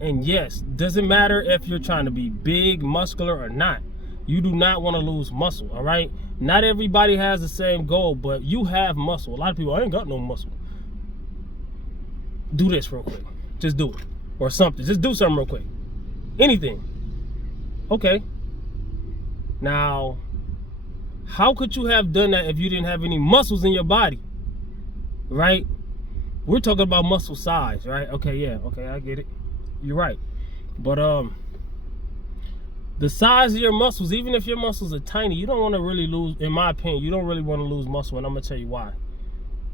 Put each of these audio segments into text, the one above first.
And yes, doesn't matter if you're trying to be big, muscular or not. You do not want to lose muscle, all right? Not everybody has the same goal, but you have muscle. A lot of people, I ain't got no muscle. Do this real quick. Just do it. Or something. Just do something real quick. Anything. Okay. Now, how could you have done that if you didn't have any muscles in your body? Right? We're talking about muscle size, right? Okay, yeah. Okay, I get it. You're right. But the size of your muscles, even if your muscles are tiny, you don't want to really lose, in my opinion, you don't really want to lose muscle, and I'm going to tell you why.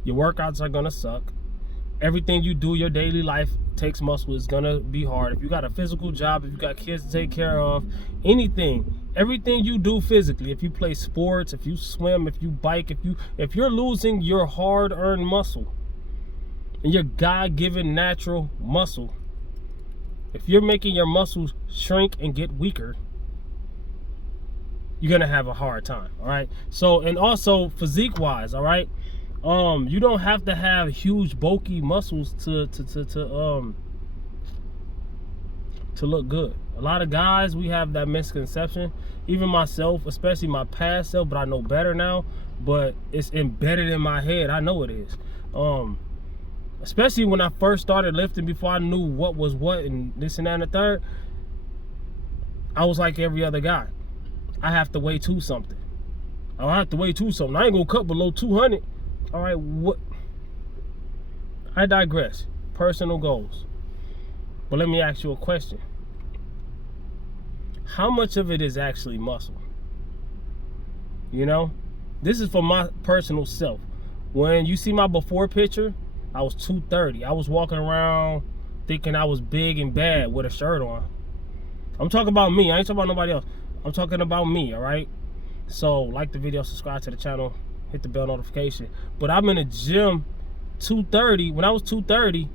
Your workouts are going to suck. Everything you do, your daily life takes muscle. It's going to be hard. If you got a physical job, if you got kids to take care of, anything, everything you do physically, if you play sports, if you swim, if you bike, if you're losing your hard-earned muscle and your God-given natural muscle, if you're making your muscles shrink and get weaker, you're gonna have a hard time, all right? So, and also physique-wise, all right, you don't have to have huge bulky muscles to look good. A lot of guys, we have that misconception. Even myself, especially my past self, but I know better now. But it's embedded in my head. I know it is. Especially when I first started lifting, before I knew what was what and this and that and the third, I was like every other guy. I have to weigh something. I have to weigh something. I ain't gonna cut below 200. All right, what? I digress. Personal goals. But let me ask you a question. How much of it is actually muscle? You know, this is for my personal self. When you see my before picture, I was 230. I was walking around thinking I was big and bad with a shirt on. I'm talking about me. I ain't talking about nobody else. I'm talking about me, all right? So, like the video, subscribe to the channel, hit the bell notification. But I'm in the gym 230. When I was 230,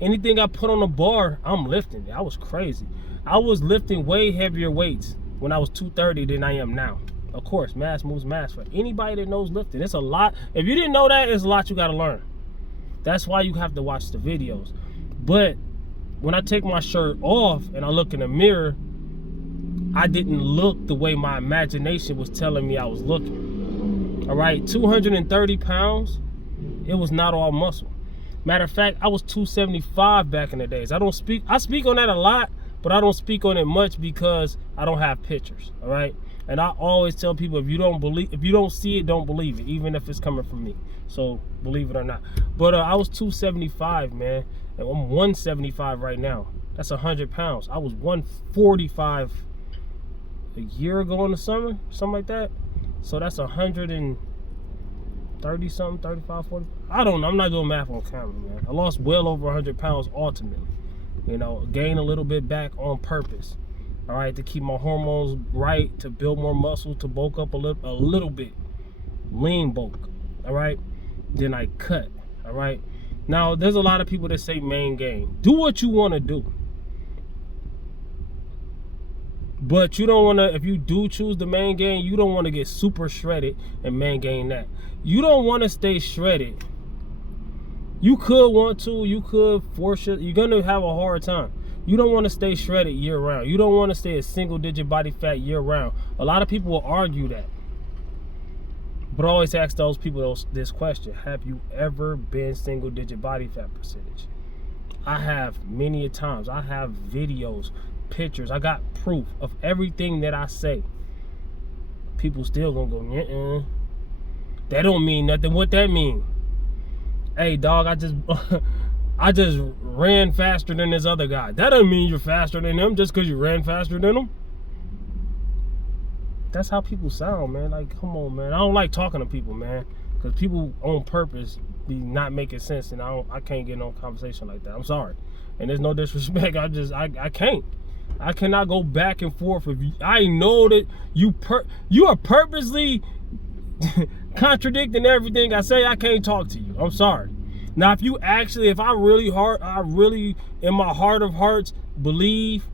anything I put on the bar, I'm lifting. I was crazy. I was lifting way heavier weights when I was 230 than I am now. Of course, mass moves mass. For anybody that knows lifting, it's a lot. If you didn't know that, it's a lot you got to learn. That's why you have to watch the videos. But when I take my shirt off and I look in the mirror, I didn't look the way my imagination was telling me I was looking. All right, 230 pounds, it was not all muscle. Matter of fact, I was 275 back in the days. I speak on that a lot, but I don't speak on it much because I don't have pictures, all right? And I always tell people, if you don't see it, don't believe it, even if it's coming from me. So believe it or not. But I was 275, man, and I'm 175 right now. That's 100 pounds. I was 145 a year ago in the summer, something like that. So that's 130 something, 35, 40. I don't know. I'm not doing math on camera, man. I lost well over 100 pounds ultimately. You know, gain a little bit back on purpose. All right, to keep my hormones right, to build more muscle, to bulk up a little bit, lean bulk. All right, then I cut. All right. Now there's a lot of people that say main gain. Do what you want to do. But you don't want to, if you do choose the main gain, you don't want to get super shredded and main gain that. You don't want to stay shredded. You could want to, you could force it. You're going to have a hard time. You don't want to stay shredded year round. You don't want to stay a single digit body fat year round. A lot of people will argue that. But I always ask those people this question. Have you ever been single digit body fat percentage? I have many a times. I have videos, pictures. I got proof of everything that I say. People still gonna go, that don't mean nothing. What that mean? Hey dog, I just ran faster than this other guy. That doesn't mean you're faster than him just because you ran faster than him. That's how people sound, man. Like, come on, man. I don't like talking to people, man, because people on purpose be not making sense, and I can't get no conversation like that. I'm sorry, and there's no disrespect. I can't. I cannot go back and forth with you. I know that you are purposely contradicting everything I say. I can't talk to you. I'm sorry. Now, if I really in my heart of hearts believe